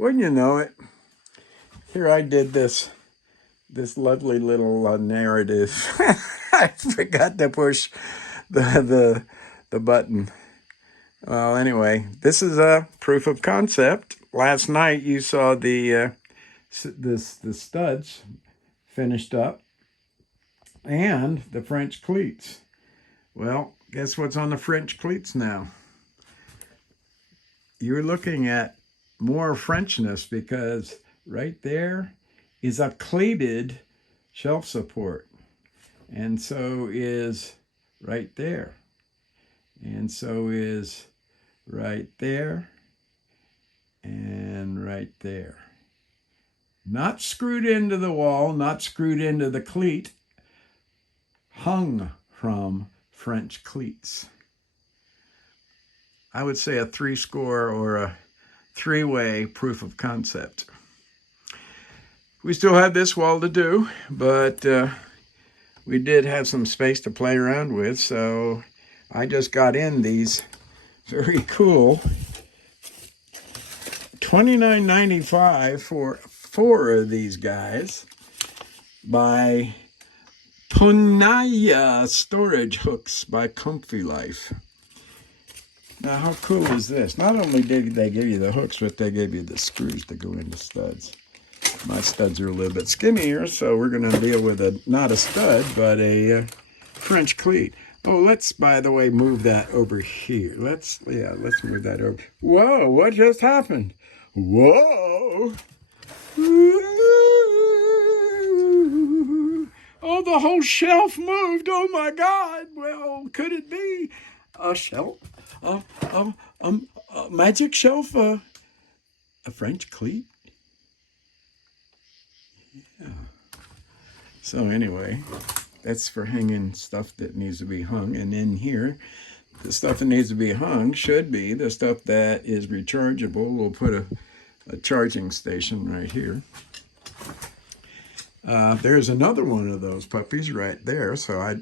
Wouldn't you know it? Here I did this lovely little narrative. I forgot to push the button. Well, anyway, this is a proof of concept. Last night you saw the studs finished up and the French cleats. Well, guess what's on the French cleats now? You're looking at more Frenchness because right there is a cleated shelf support. And so is right there. And so is right there and right there. Not screwed into the wall, not screwed into the cleat, hung from French cleats. I would say a 3-score or a 3-way proof of concept. We still have this wall to do, but we did have some space to play around with, so I just got in these very cool $29.95 for 4 of these guys by Punaya storage hooks by Comfy Life. Now, how cool is this? Not only did they give you the hooks, but they gave you the screws to go into studs. My studs are a little bit skinnier, so we're going to deal with not a stud, but a French cleat. Oh, let's, by the way, move that over here. Let's move that over. Whoa, what just happened? Whoa! Oh, the whole shelf moved. Oh, my God. Well, could it be a shelf? A magic shelf? A French cleat? Yeah. So anyway, that's for hanging stuff that needs to be hung. And in here, the stuff that needs to be hung should be the stuff that is rechargeable. We'll put a charging station right here. There's another one of those puppies right there. So I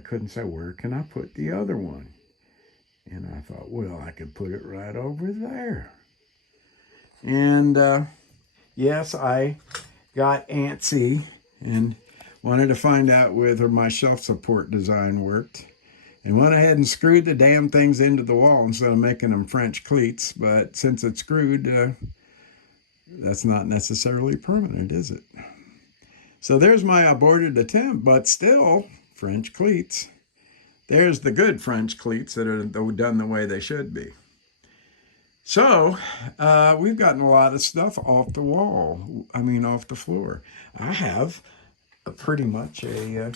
couldn't say, where can I put the other one? And I thought, well, I could put it right over there. And yes, I got antsy and wanted to find out whether my shelf support design worked. And went ahead and screwed the damn things into the wall instead of making them French cleats. But since it's screwed, that's not necessarily permanent, is it? So there's my aborted attempt, but still, French cleats. There's the good French cleats that are done the way they should be. So we've gotten a lot of stuff off the wall. Off the floor. I have pretty much a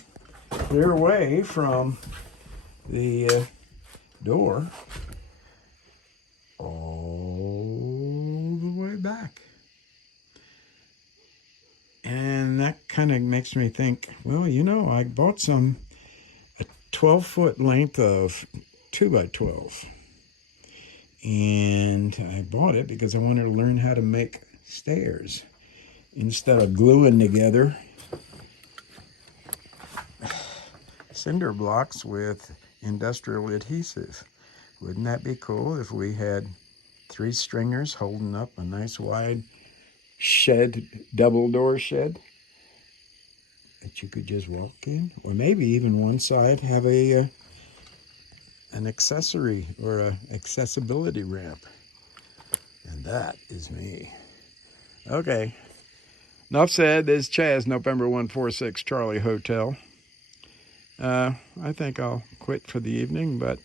clear way from the door all the way back. And that kind of makes me think, well, I bought a 12-foot length of 2x12. And I bought it because I wanted to learn how to make stairs instead of gluing together cinder blocks with industrial adhesive. Wouldn't that be cool if we had 3 stringers holding up a nice wide shed, double door shed that you could just walk in? Or maybe even one side have an accessory or a accessibility ramp. And that is me. Okay. Enough said. This is Chaz, November 146 Charlie Hotel. I think I'll quit for the evening, but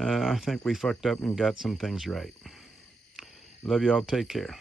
I think we fucked up and got some things right. Love y'all. Take care.